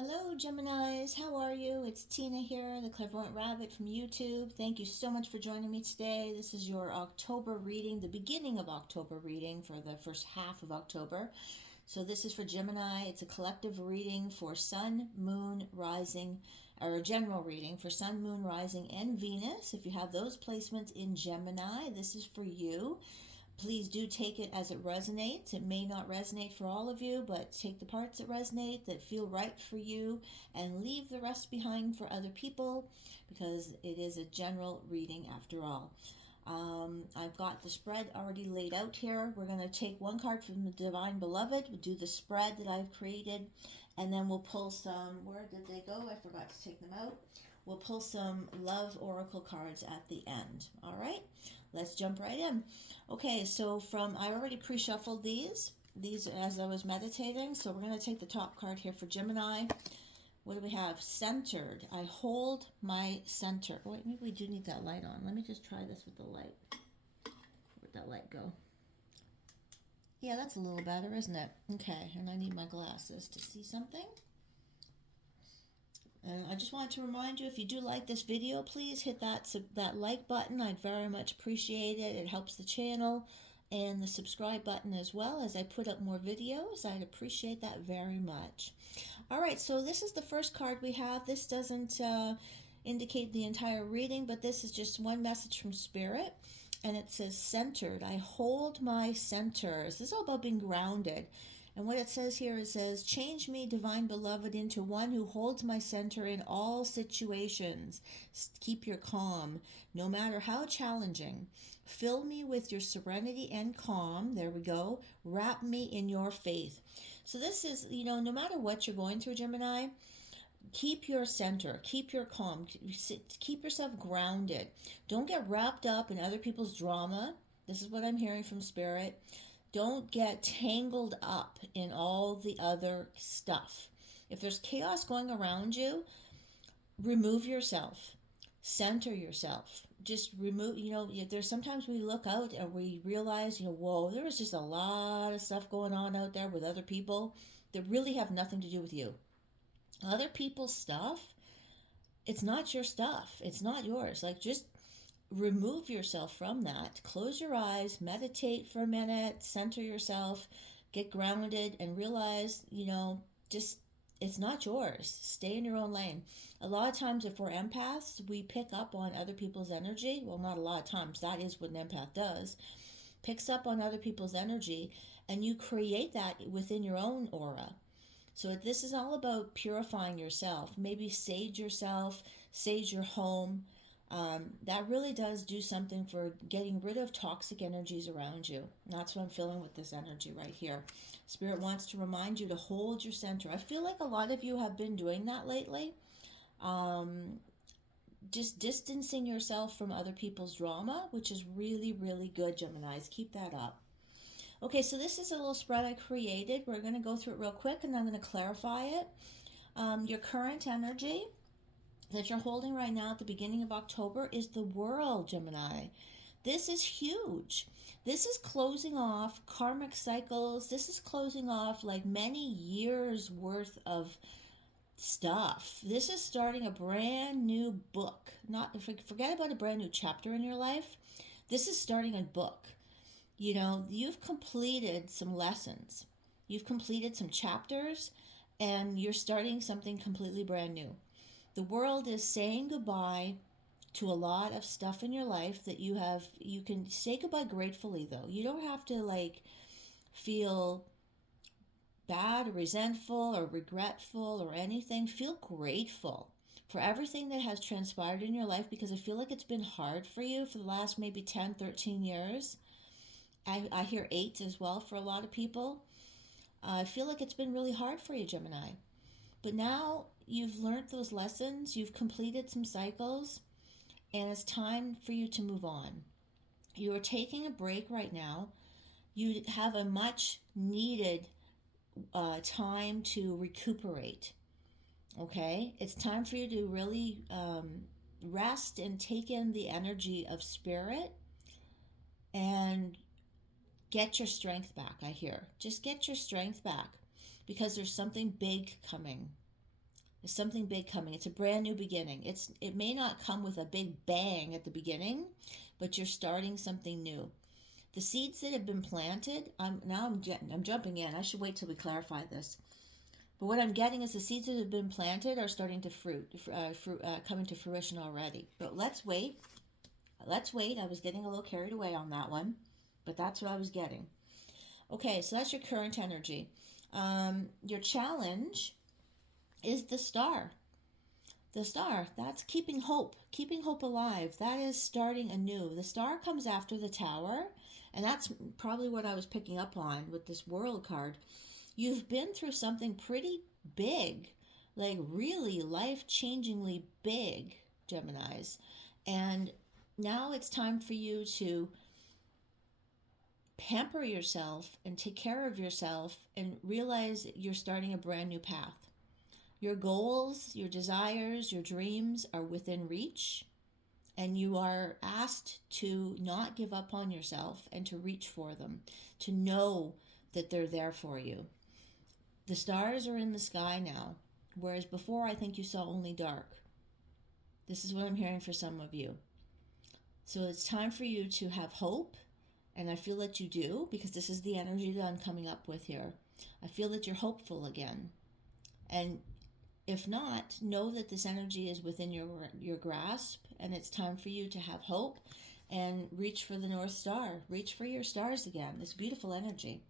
Hello, Geminis. How are you? It's Tina here, the Clairvoyant Rabbit from YouTube. Thank you so much for joining me today. This is your October reading, the beginning of October reading for the first half of October. So, this is for Gemini. It's a collective reading for Sun, Moon, Rising, or a general reading for Sun, Moon, Rising, and Venus. If you have those placements in Gemini, this is for you. Please do take it as it resonates. It may not resonate for all of you, but take the parts that resonate, that feel right for you, and leave the rest behind for other people because it is a general reading after all. I've got the spread already laid out here. We're going to take one card from the Divine Beloved. We'll do the spread that I've created, and then we'll pull some. Where did they go? I forgot to take them out. We'll pull some love oracle cards at the end. All right, let's jump right in. Okay, so I already pre-shuffled these as I was meditating. So we're going to take the top card here for Gemini. What do we have? Centered. I hold my center. Wait, maybe we do need that light on. Let me just try this with the light. Where'd that light go? Yeah, that's a little better, isn't it? Okay, and I need my glasses to see something. And I just wanted to remind you, if you do like this video, please hit that like button. I'd very much appreciate it. It helps the channel. And the subscribe button as well. As I put up more videos, I'd appreciate that very much. All right, so this is the first card we have. This doesn't indicate the entire reading, but this is just one message from Spirit. And it says, centered. I hold my center. This is all about being grounded. And what it says here, it says, change me, Divine Beloved, into one who holds my center in all situations. Keep your calm, no matter how challenging. Fill me with your serenity and calm. There we go. Wrap me in your faith. So this is, no matter what you're going through, Gemini, keep your center, keep your calm, keep yourself grounded. Don't get wrapped up in other people's drama. This is what I'm hearing from Spirit. Don't get tangled up in all the other stuff. If there's chaos going around you, remove yourself. Center yourself. Just remove, there's sometimes we look out and we realize, whoa, there was just a lot of stuff going on out there with other people that really have nothing to do with you. Other people's stuff, it's not your stuff. It's not yours. Like, just remove yourself from that. Close your eyes, meditate for a minute, center yourself, get grounded, and realize, just it's not yours. Stay in your own lane. A lot of times, if we're empaths, we pick up on other people's energy. Well, not a lot of times. That is what an empath does. Picks up on other people's energy, and you create that within your own aura. So this is all about purifying yourself. Maybe sage yourself, sage your home. That really does do something for getting rid of toxic energies around you. And that's what I'm feeling with this energy right here. Spirit wants to remind you to hold your center. I feel like a lot of you have been doing that lately. Just distancing yourself from other people's drama, which is really, really good, Geminis. Keep that up. Okay, so this is a little spread I created. We're going to go through it real quick, and I'm going to clarify it. Your current energy that you're holding right now at the beginning of October is the world, Gemini. This is huge. This is closing off karmic cycles. This is closing off like many years worth of stuff. This is starting a brand new book. Not forget about a brand new chapter in your life. This is starting a book. You've completed some lessons. You've completed some chapters, and you're starting something completely brand new. The world is saying goodbye to a lot of stuff in your life that you can say goodbye gratefully, though. You don't have to feel bad or resentful or regretful or anything. Feel grateful for everything that has transpired in your life, because I feel like it's been hard for you for the last maybe 10, 13 years. I hear 8 as well for a lot of people. I feel like it's been really hard for you, Gemini. But now you've learned those lessons, you've completed some cycles, and it's time for you to move on. You are taking a break right now. You have a much needed time to recuperate. Okay? It's time for you to really rest and take in the energy of Spirit and get your strength back, I hear. Just get your strength back, because there's something big coming. There's something big coming. It's a brand new beginning. It may not come with a big bang at the beginning, but you're starting something new. The seeds that have been planted, I'm jumping in. I should wait till we clarify this. But what I'm getting is the seeds that have been planted are starting to come into fruition already. But let's wait. Let's wait. I was getting a little carried away on that one, but that's what I was getting. Okay, so that's your current energy. Your challenge is the star. The star, that's keeping hope alive. That is starting anew. The star comes after the tower, and that's probably what I was picking up on with this world card. You've been through something pretty big, like really life-changingly big, Geminis. And now it's time for you to pamper yourself and take care of yourself and realize you're starting a brand new path. Your goals, your desires, your dreams are within reach, and you are asked to not give up on yourself and to reach for them, to know that they're there for you. The stars are in the sky now, whereas before I think you saw only dark. This is what I'm hearing for some of you. So it's time for you to have hope, and I feel that you do, because this is the energy that I'm coming up with here. I feel that you're hopeful again. And if not, know that this energy is within your grasp, and it's time for you to have hope and reach for the North Star. Reach for your stars again, this beautiful energy.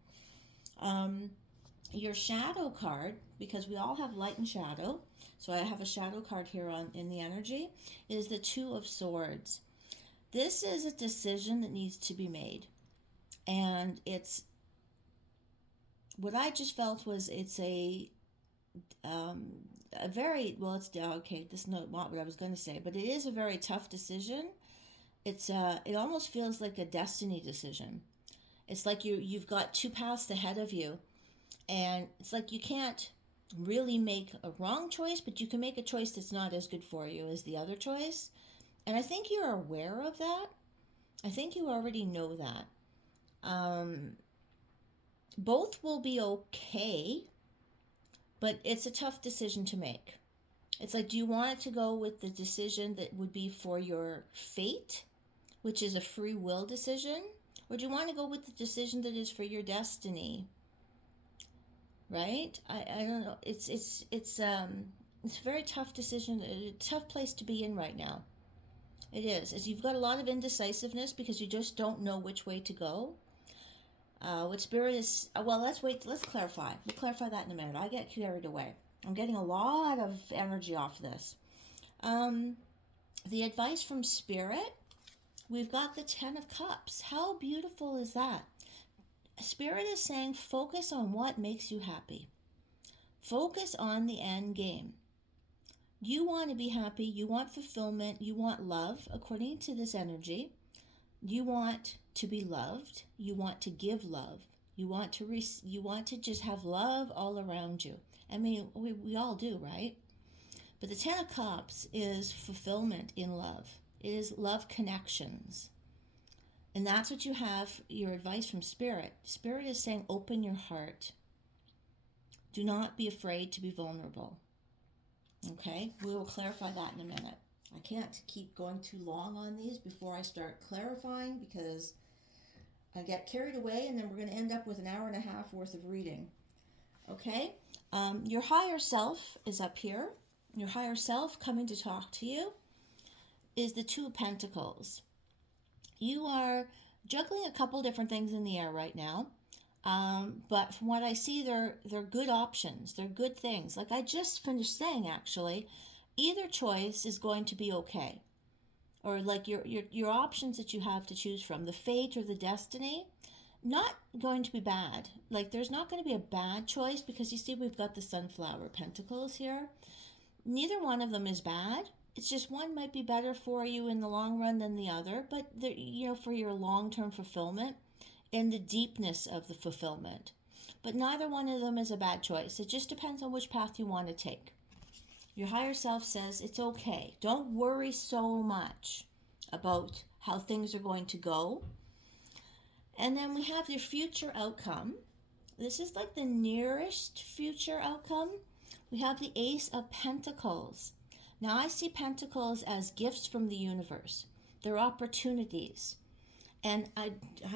Your shadow card, because we all have light and shadow, so I have a shadow card here in the energy, is the Two of Swords. This is a decision that needs to be made. And it's, what I just felt was it's a very, well, it's, okay, this is not what I was going to say, but it is a very tough decision. It almost feels like a destiny decision. It's like you've got two paths ahead of you, and it's like you can't really make a wrong choice, but you can make a choice that's not as good for you as the other choice. And I think you're aware of that. I think you already know that. Both will be okay, but it's a tough decision to make. It's like, do you want to go with the decision that would be for your fate, which is a free will decision, or do you want to go with the decision that is for your destiny? Right? I don't know. It's a very tough decision, a tough place to be in right now. It is. You've got a lot of indecisiveness because you just don't know which way to go. What spirit is, well, let's clarify. We'll clarify that in a minute. I get carried away. I'm getting a lot of energy off this. The advice from Spirit, we've got the Ten of Cups. How beautiful is that? Spirit is saying focus on what makes you happy. Focus on the end game. You want to be happy. You want fulfillment. You want love, according to this energy. You want to be loved. You want to give love. You want to just have love all around you. I mean, we all do, right? But the Ten of Cups is fulfillment in love. It is love connections. And that's what you have, your advice from Spirit. Spirit is saying, open your heart. Do not be afraid to be vulnerable. Okay? We will clarify that in a minute. I can't keep going too long on these before I start clarifying, because I get carried away and then we're going to end up with an hour and a half worth of reading. Okay? Your higher self is up here. Your higher self coming to talk to you is the Two of Pentacles. You are juggling a couple different things in the air right now. But from what I see, they're good options. They're good things. Like I just finished saying, actually, either choice is going to be okay. Or like your options that you have to choose from, the fate or the destiny, not going to be bad. Like there's not going to be a bad choice, because you see we've got the Sunflower Pentacles here. Neither one of them is bad. It's just one might be better for you in the long run than the other, but for your long-term fulfillment and the deepness of the fulfillment. But neither one of them is a bad choice. It just depends on which path you want to take. Your higher self says it's okay. Don't worry so much about how things are going to go. And then we have your future outcome. This is like the nearest future outcome. We have the Ace of Pentacles. Now I see pentacles as gifts from the universe. They're opportunities. And I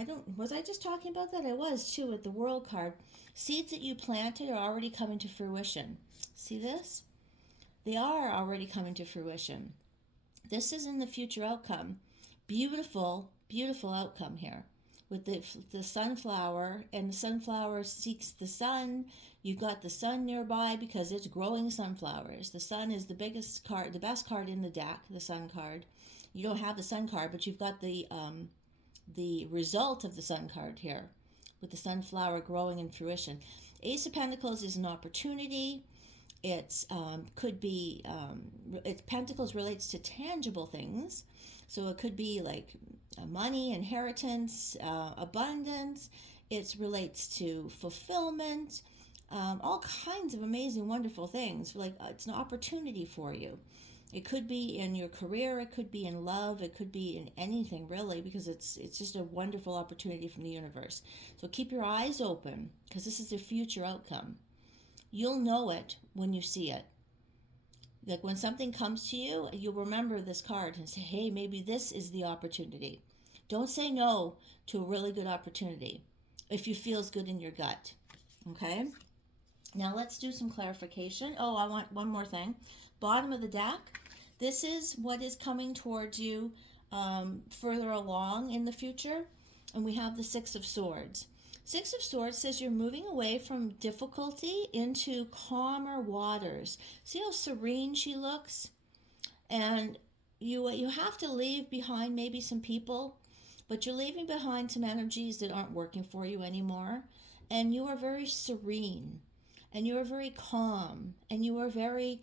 don't, was I just talking about that? I was too with the World card. Seeds that you planted are already coming to fruition. See this? They are already coming to fruition. This is in the future outcome. Beautiful, beautiful outcome here with the sunflower, and the sunflower seeks the sun. You've got the sun nearby because it's growing sunflowers. The sun is the biggest card, the best card in the deck, the sun card. You don't have the sun card, but you've got the result of the sun card here with the sunflower growing in fruition. Ace of Pentacles is an opportunity. It's could be Pentacles relates to tangible things, so it could be like money, inheritance, abundance. It relates to fulfillment, all kinds of amazing, wonderful things. Like it's an opportunity for you. It could be in your career, it could be in love, it could be in anything really, because it's just a wonderful opportunity from the universe. So keep your eyes open because this is the future outcome. You'll know it when you see it. Like when something comes to you, you'll remember this card and say, hey, maybe this is the opportunity. Don't say no to a really good opportunity if you feels good in your gut. Okay? Now let's do some clarification. Oh, I want one more thing. Bottom of the deck. This is what is coming towards you further along in the future. And we have the Six of Swords. Six of Swords says you're moving away from difficulty into calmer waters. See how serene she looks? And you have to leave behind maybe some people, but you're leaving behind some energies that aren't working for you anymore. And you are very serene, and you are very calm, and you are very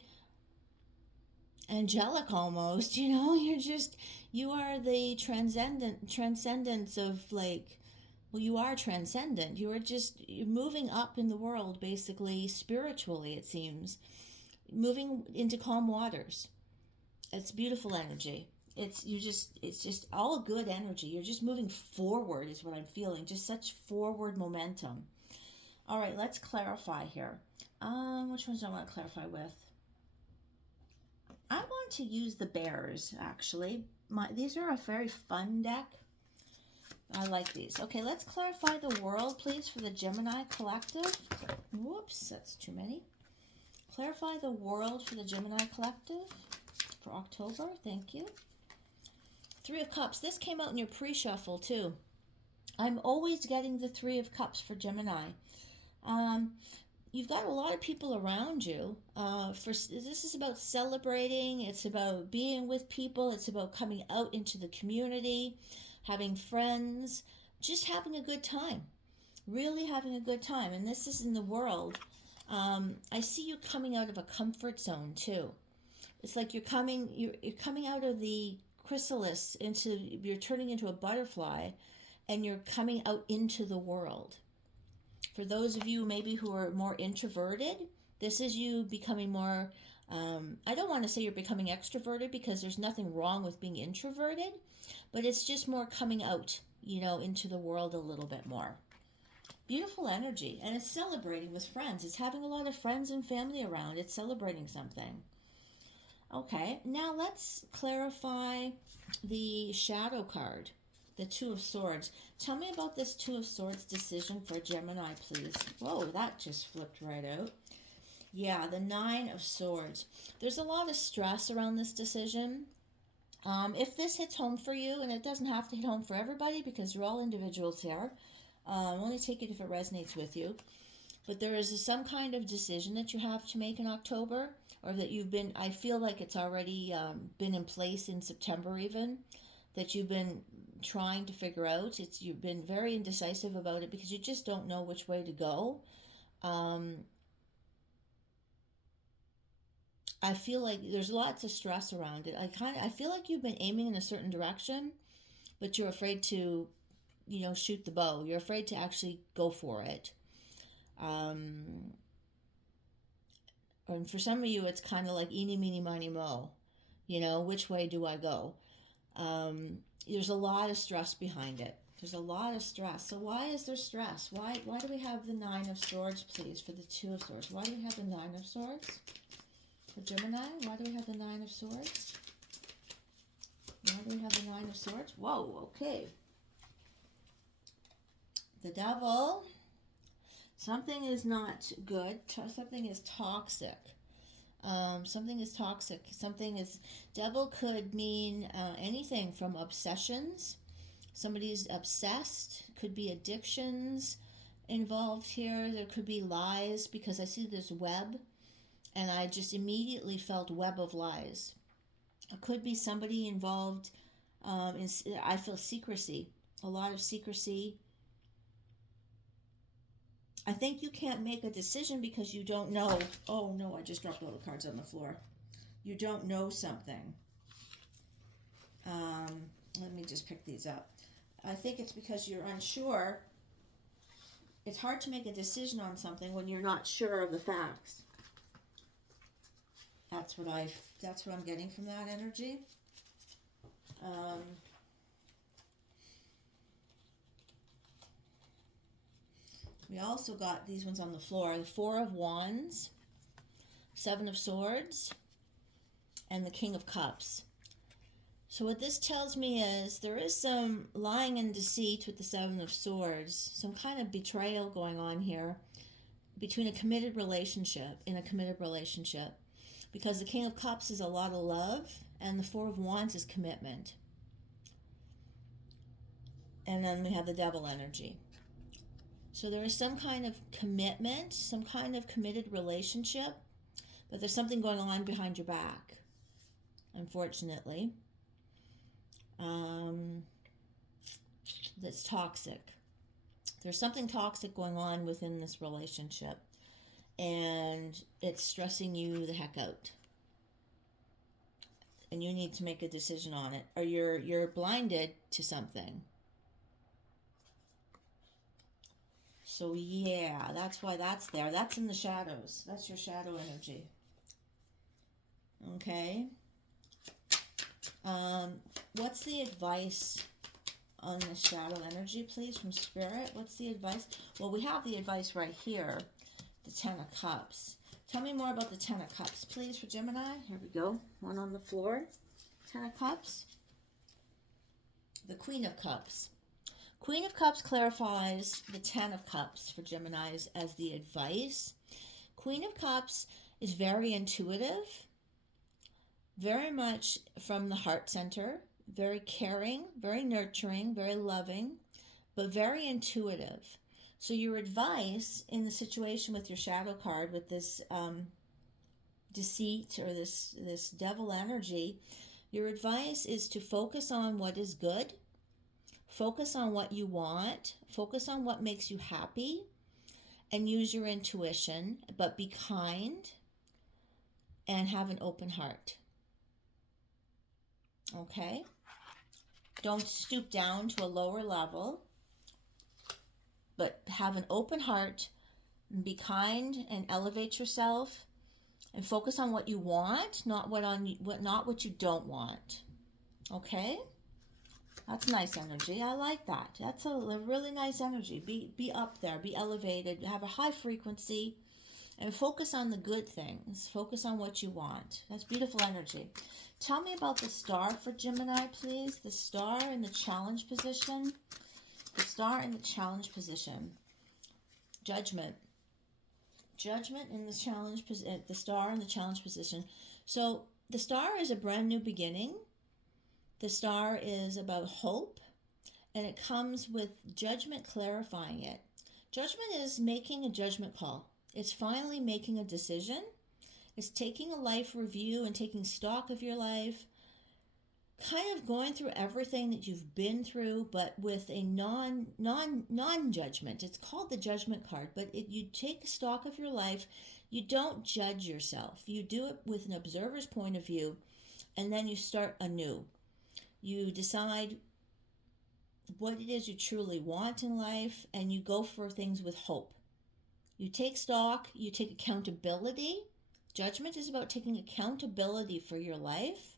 angelic almost, you are the transcendence of like, well, you are transcendent. You're moving up in the world, basically, spiritually, it seems. Moving into calm waters. It's beautiful energy. It's just all good energy. You're just moving forward is what I'm feeling. Just such forward momentum. All right, let's clarify here. Which ones do I want to clarify with? I want to use the bears, actually. These are a very fun deck. I like these. Okay, let's clarify the world, please, for the Gemini collective. Whoops, that's too many. Clarify the world for the Gemini collective for October. Thank you. Three of Cups. This came out in your pre-shuffle, too. I'm always getting the Three of Cups for Gemini. You've got a lot of people around you. This is about celebrating. It's about being with people. It's about coming out into the community, having friends, just having a good time, really having a good time. And this is in the world. I see you coming out of a comfort zone too. It's like you're coming out of the chrysalis you're turning into a butterfly, and you're coming out into the world. For those of you maybe who are more introverted, this is you becoming more, I don't want to say you're becoming extroverted because there's nothing wrong with being introverted, but it's just more coming out, into the world a little bit more. Beautiful energy. And it's celebrating with friends. It's having a lot of friends and family around. It's celebrating something. Okay, now let's clarify the shadow card, the Two of Swords. Tell me about this Two of Swords decision for Gemini, please. Whoa, that just flipped right out. Yeah, the Nine of Swords. There's a lot of stress around this decision. If this hits home for you, and it doesn't have to hit home for everybody because you're all individuals here, only take it if it resonates with you. But there is some kind of decision that you have to make in October, or that I feel like it's already been in place in September even, that you've been trying to figure out. You've been very indecisive about it because you just don't know which way to go. I feel like there's lots of stress around it. I feel like you've been aiming in a certain direction, but you're afraid to, shoot the bow. You're afraid to actually go for it. And for some of you, it's kind of like eeny, meeny, miny, moe. Which way do I go? There's a lot of stress behind it. There's a lot of stress. So why is there stress? Why do we have the Nine of Swords, please, for the Two of Swords? Why do we have the Nine of Swords? For Gemini, why do we have the Nine of Swords? Why do we have the Nine of Swords? Whoa, okay. The Devil. Something is not good. Something is toxic. Something is toxic. Something is... Devil could mean anything from obsessions. Somebody's obsessed. Could be addictions involved here. There could be lies, because I see this web, and I just immediately felt web of lies. It could be somebody involved I feel secrecy. A lot of secrecy. I think you can't make a decision because you don't know. Oh no, I just dropped all the cards on the floor. You don't know something. Let me just pick these up. I think it's because you're unsure. It's hard to make a decision on something when you're not sure of the facts. That's what I'm getting from that energy. We also got these ones on the floor. The Four of Wands, Seven of Swords, and the King of Cups. So what this tells me is there is some lying and deceit with the Seven of Swords, some kind of betrayal going on here between in a committed relationship, because the King of Cups is a lot of love, and the Four of Wands is commitment. And then we have the Devil energy. So there is some kind of commitment, some kind of committed relationship, but there's something going on behind your back, unfortunately. That's toxic. There's something toxic going on within this relationship, and it's stressing you the heck out. And you need to make a decision on it, or you're blinded to something. So yeah, that's why that's there. That's in the shadows. That's your shadow energy. Okay. What's the advice on the shadow energy, please, from Spirit? What's the advice? Well, we have the advice right here, the Ten of Cups. Tell me more about the Ten of Cups, please, for Gemini. Here we go. One on the floor. Ten of Cups. The Queen of Cups. Queen of Cups clarifies the Ten of Cups for Geminis as the advice. Queen of Cups is very intuitive, very much from the heart center, very caring, very nurturing, very loving, but very intuitive. So your advice in the situation with your shadow card, with this deceit or this devil energy, your advice is to focus on what is good, focus on what you want, focus on what makes you happy, and use your intuition, but be kind and have an open heart. Okay? Don't stoop down to a lower level, but have an open heart, and be kind and elevate yourself, and focus on what you want, not what you don't want. Okay? That's nice energy. I like that. That's a really nice energy. Be up there, be elevated, have a high frequency, and focus on the good things. Focus on what you want. That's beautiful energy. Tell me about the Star for Gemini, please. The Star in the challenge position. The Star in the challenge position. Judgment. Judgment in the challenge position. The Star in the challenge position. So the Star is a brand new beginning. The Star is about hope, and it comes with judgment clarifying it. Judgment is making a judgment call. It's finally making a decision. It's taking a life review and taking stock of your life, kind of going through everything that you've been through, but with a non-judgment. It's called the Judgment card, but you take stock of your life. You don't judge yourself. You do it with an observer's point of view, and then you start anew. You decide what it is you truly want in life, and you go for things with hope. You take stock, you take accountability. Judgment is about taking accountability for your life,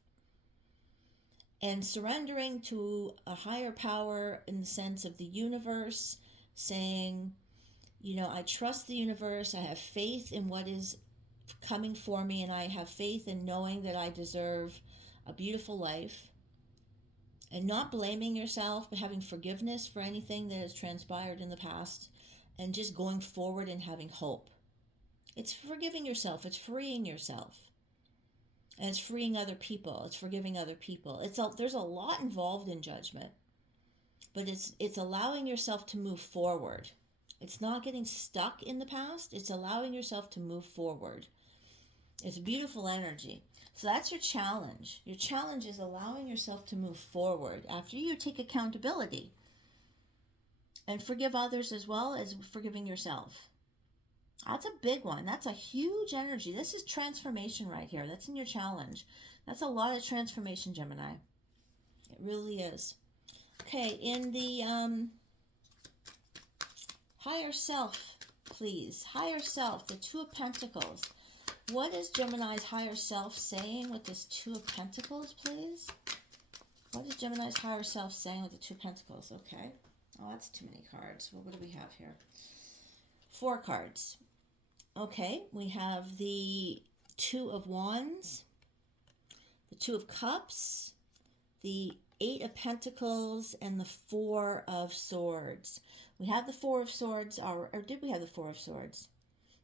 and surrendering to a higher power in the sense of the universe, saying, you know, I trust the universe, I have faith in what is coming for me, and I have faith in knowing that I deserve a beautiful life, and not blaming yourself, but having forgiveness for anything that has transpired in the past, and just going forward and having hope. It's forgiving yourself, it's freeing yourself, and it's freeing other people, it's forgiving other people. There's a lot involved in judgment, but it's allowing yourself to move forward. It's not getting stuck in the past, it's allowing yourself to move forward. It's beautiful energy. So that's your challenge. Your challenge is allowing yourself to move forward after you take accountability and forgive others as well as forgiving yourself. That's a big one. That's a huge energy. This is transformation right here. That's in your challenge. That's a lot of transformation, Gemini. It really is. Okay, in the higher self, please. Higher self, the Two of Pentacles. What is Gemini's higher self saying with this Two of Pentacles, please? What is Gemini's higher self saying with the Two of Pentacles? Okay. Oh, that's too many cards. Well, what do we have here? 4 cards. Okay, we have the Two of Wands, the Two of Cups, the 8 of Pentacles, and the 4 of Swords. We have the 4 of Swords, or did we have the 4 of Swords?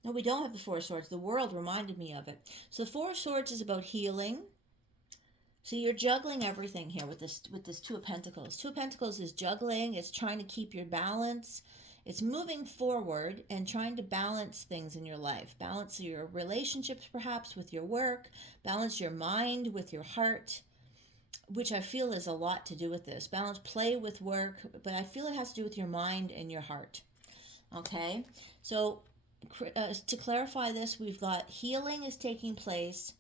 No, we don't have the 4 of Swords. The world reminded me of it. So the 4 of Swords is about healing. So you're juggling everything here with this Two of Pentacles. Two of Pentacles is juggling. It's trying to keep your balance. It's moving forward and trying to balance things in your life. Balance your relationships perhaps with your work. Balance your mind with your heart, which I feel is a lot to do with this. Balance play with work, but I feel it has to do with your mind and your heart. Okay? So to clarify this, we've got healing is taking place.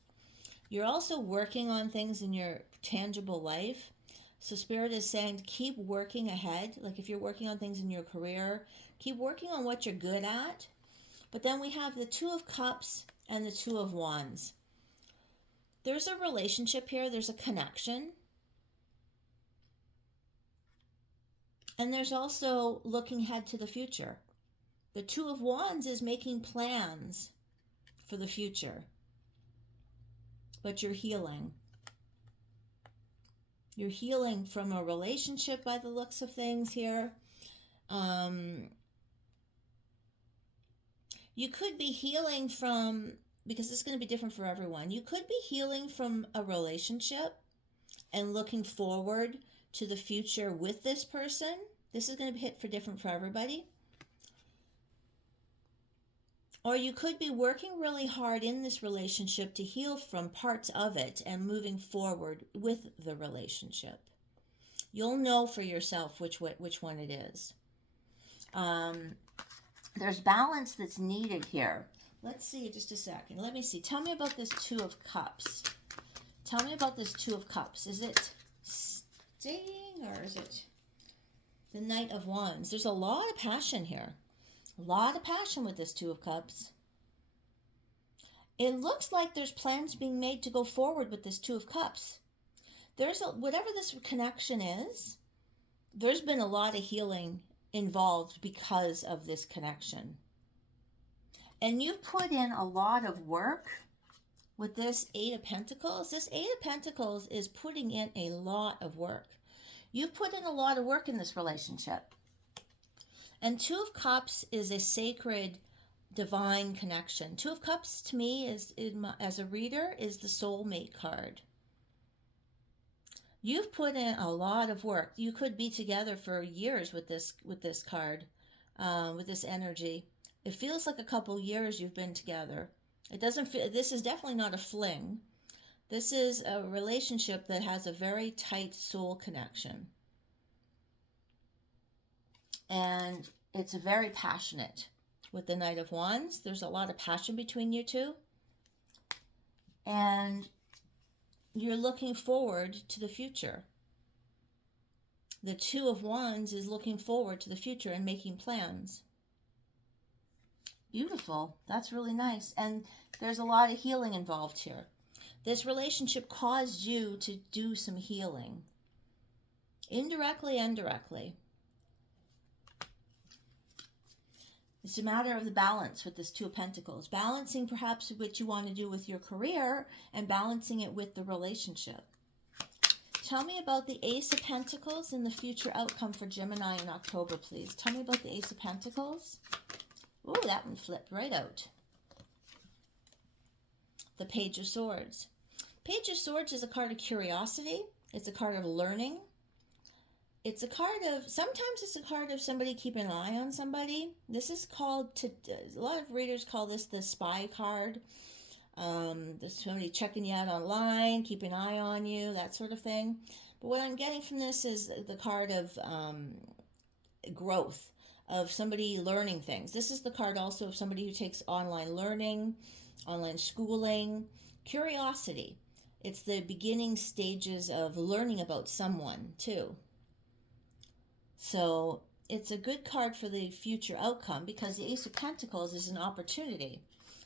You're also working on things in your tangible life. So Spirit is saying to keep working ahead. Like if you're working on things in your career, keep working on what you're good at. But then we have the Two of Cups and the Two of Wands. There's a relationship here. There's a connection. And there's also looking ahead to the future. The Two of Wands is making plans for the future. But you're healing. You're healing from a relationship by the looks of things here. You could be healing from, because it's going to be different for everyone, you could be healing from a relationship and looking forward to the future with this person. This is going to be hit for different for everybody. Or you could be working really hard in this relationship to heal from parts of it and moving forward with the relationship. You'll know for yourself which one it is. There's balance that's needed here. Let's see, just a second. Let me see. Tell me about this Two of Cups. Tell me about this Two of Cups. Is it staying or is it the Knight of Wands? There's a lot of passion here. A lot of passion with this Two of Cups. It looks like there's plans being made to go forward with this Two of Cups. Whatever this connection is, there's been a lot of healing involved because of this connection. And you've put in a lot of work with this Eight of Pentacles. This Eight of Pentacles is putting in a lot of work. You've put in a lot of work in this relationship. And Two of Cups is a sacred, divine connection. Two of Cups to me as a reader is the soulmate card. You've put in a lot of work. You could be together for years with this card, with this energy. It feels like a couple years you've been together. It doesn't feel. This is definitely not a fling. This is a relationship that has a very tight soul connection. And it's very passionate. With the Knight of Wands, there's a lot of passion between you two. And you're looking forward to the future. The Two of Wands is looking forward to the future and making plans. Beautiful. That's really nice. And there's a lot of healing involved here. This relationship caused you to do some healing. Indirectly and directly. It's a matter of the balance with this Two of Pentacles. Balancing perhaps what you want to do with your career and balancing it with the relationship. Tell me about the Ace of Pentacles and the future outcome for Gemini in October, please. Tell me about the Ace of Pentacles. Oh, that one flipped right out. The Page of Swords. Page of Swords is a card of curiosity. It's a card of learning. It's a card of, sometimes it's a card of somebody keeping an eye on somebody. This is called, a lot of readers call this the spy card. There's somebody checking you out online, keeping an eye on you, that sort of thing. But what I'm getting from this is the card of growth, of somebody learning things. This is the card also of somebody who takes online learning, online schooling, curiosity. It's the beginning stages of learning about someone too. So it's a good card for the future outcome because the Ace of Pentacles is an opportunity.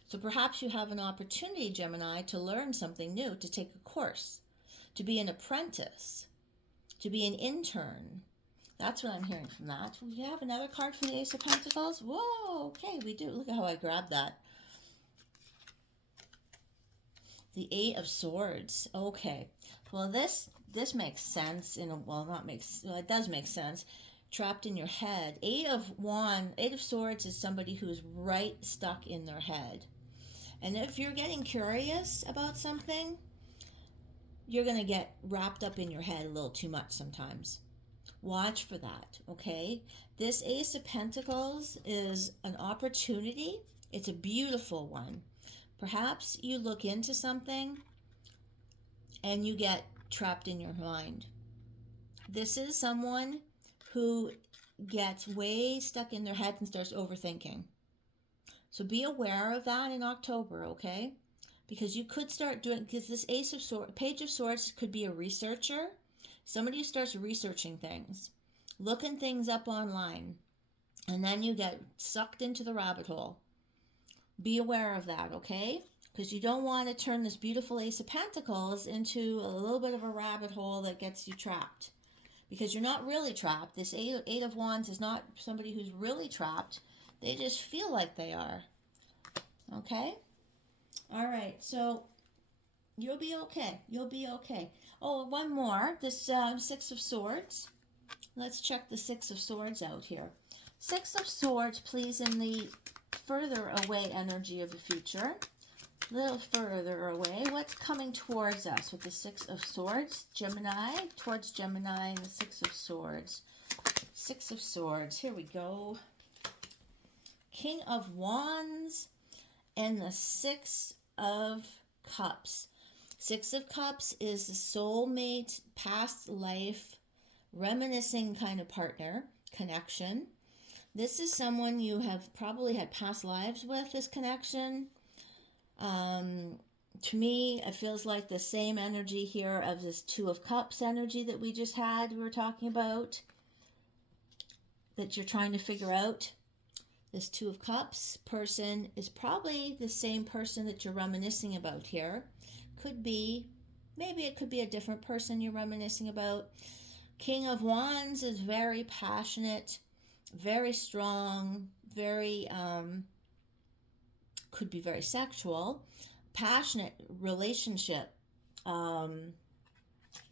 So perhaps you have an opportunity, Gemini, to learn something new, to take a course, to be an apprentice, to be an intern. That's what I'm hearing from that. We have another card for the Ace of Pentacles. Whoa, okay, we do. Look at how I grabbed that. The Eight of Swords. Okay. Well, this makes sense it does make sense. Trapped in your head. Eight of Swords is somebody who's right stuck in their head. And if you're getting curious about something, you're going to get wrapped up in your head a little too much sometimes. Watch for that, okay? This Ace of Pentacles is an opportunity. It's a beautiful one. Perhaps you look into something and you get trapped in your mind. This is someone who gets way stuck in their head and starts overthinking. So be aware of that in October, okay? Because you could start doing, because this Page of Swords could be a researcher, somebody who starts researching things, looking things up online, and then you get sucked into the rabbit hole. Be aware of that, okay? Because you don't want to turn this beautiful Ace of Pentacles into a little bit of a rabbit hole that gets you trapped. Because you're not really trapped. This Eight of Wands is not somebody who's really trapped. They just feel like they are. Okay? All right, so you'll be okay. You'll be okay. Oh, one more. This Six of Swords. Let's check the Six of Swords out here. Six of Swords, please, in the further away energy of the future. A little further away. What's coming towards us with the Six of Swords? Gemini, towards Gemini and the Six of Swords. Six of Swords. Here we go. King of Wands and the Six of Cups. Six of Cups is the soulmate, past life, reminiscing kind of partner, connection. This is someone you have probably had past lives with, this connection. To me, it feels like the same energy here of this Two of Cups energy that we just had, we were talking about, that you're trying to figure out. This Two of Cups person is probably the same person that you're reminiscing about here. Could be, maybe it could be a different person you're reminiscing about. King of Wands is very passionate, very strong, very, could be very sexual, passionate relationship,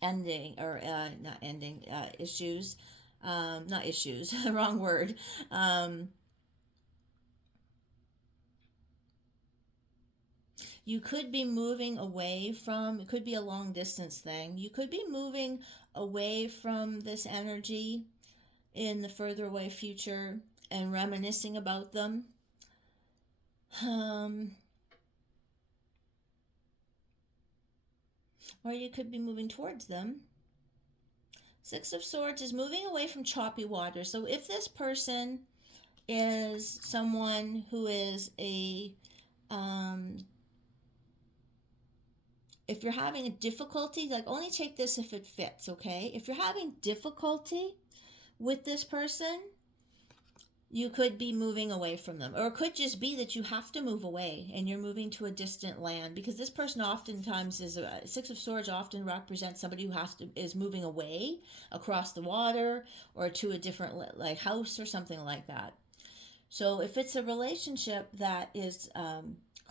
ending, or not ending, issues, not issues, wrong word, you could be moving away from, it could be a long distance thing. You could be moving away from this energy in the further away future and reminiscing about them. Or you could be moving towards them. Six of Swords is moving away from choppy water. So if this person is someone who is a, if you're having a difficulty, like only take this if it fits, okay? If you're having difficulty with this person, You could be moving away from them, or it could just be that you have to move away and you're moving to a distant land, because this person oftentimes is a Six of Swords often represents somebody who is moving away across the water or to a different like house or something like that. So if it's a relationship that is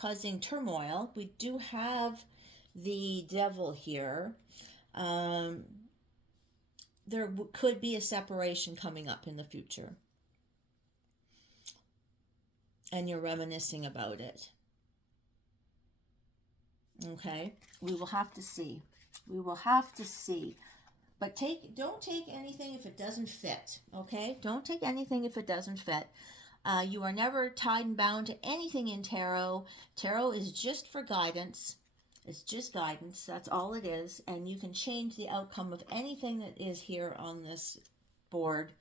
causing turmoil, we do have the devil here. Um, there could be a separation coming up in the future, and you're reminiscing about it. Okay, we will have to see. We will have to see. But don't take anything if it doesn't fit. Okay, don't take anything if it doesn't fit. You are never tied and bound to anything in tarot. Tarot is just for guidance. It's just guidance. That's all it is. And you can change the outcome of anything that is here on this board.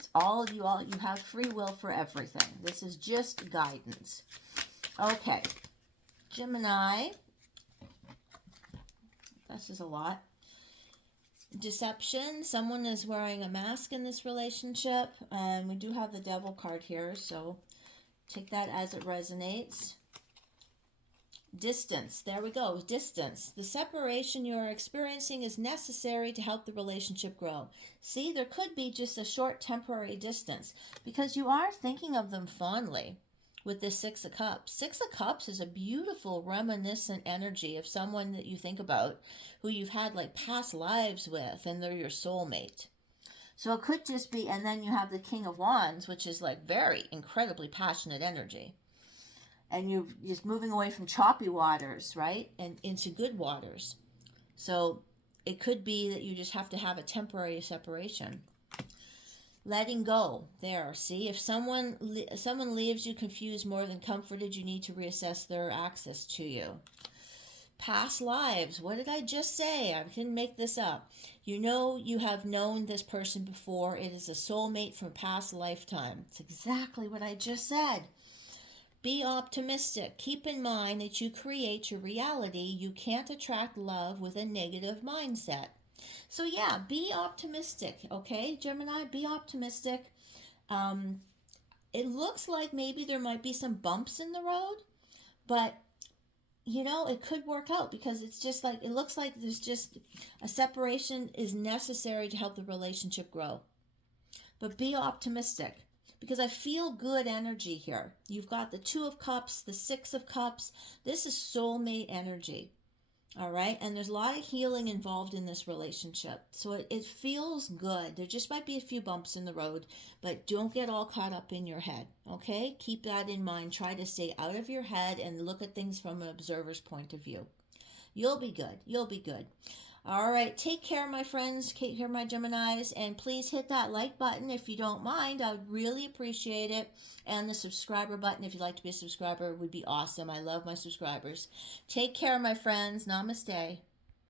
It's all you have free will for everything. This is just guidance. Okay. Gemini. This is a lot. Deception. Someone is wearing a mask in this relationship, and we do have the devil card here, so take that as it resonates. Distance. There we go. Distance. The separation you are experiencing is necessary to help the relationship grow. See, there could be just a short temporary distance because you are thinking of them fondly with this Six of Cups. Six of Cups is a beautiful reminiscent energy of someone that you think about who you've had like past lives with, and they're your soulmate. So it could just be, and then you have the King of Wands, which is like very incredibly passionate energy. And you're just moving away from choppy waters, right? And into good waters. So it could be that you just have to have a temporary separation. Letting go. There, see? If someone leaves you confused more than comforted, you need to reassess their access to you. Past lives. What did I just say? I didn't make this up. You know you have known this person before. It is a soulmate from a past lifetime. It's exactly what I just said. Be optimistic. Keep in mind that you create your reality. You can't attract love with a negative mindset. So yeah, be optimistic, okay, Gemini? Be optimistic. It looks like maybe there might be some bumps in the road, but you know, it could work out because it's just like, it looks like there's just a separation is necessary to help the relationship grow. But be optimistic because I feel good energy here. You've got the Two of Cups, the Six of Cups. This is soulmate energy. All right. And there's a lot of healing involved in this relationship. So it feels good. There just might be a few bumps in the road, but don't get all caught up in your head. Okay. Keep that in mind. Try to stay out of your head and look at things from an observer's point of view. You'll be good. You'll be good. All right. Take care, my friends. Take care, my Geminis. And please hit that like button if you don't mind. I would really appreciate it. And the subscriber button, if you'd like to be a subscriber, would be awesome. I love my subscribers. Take care, my friends. Namaste.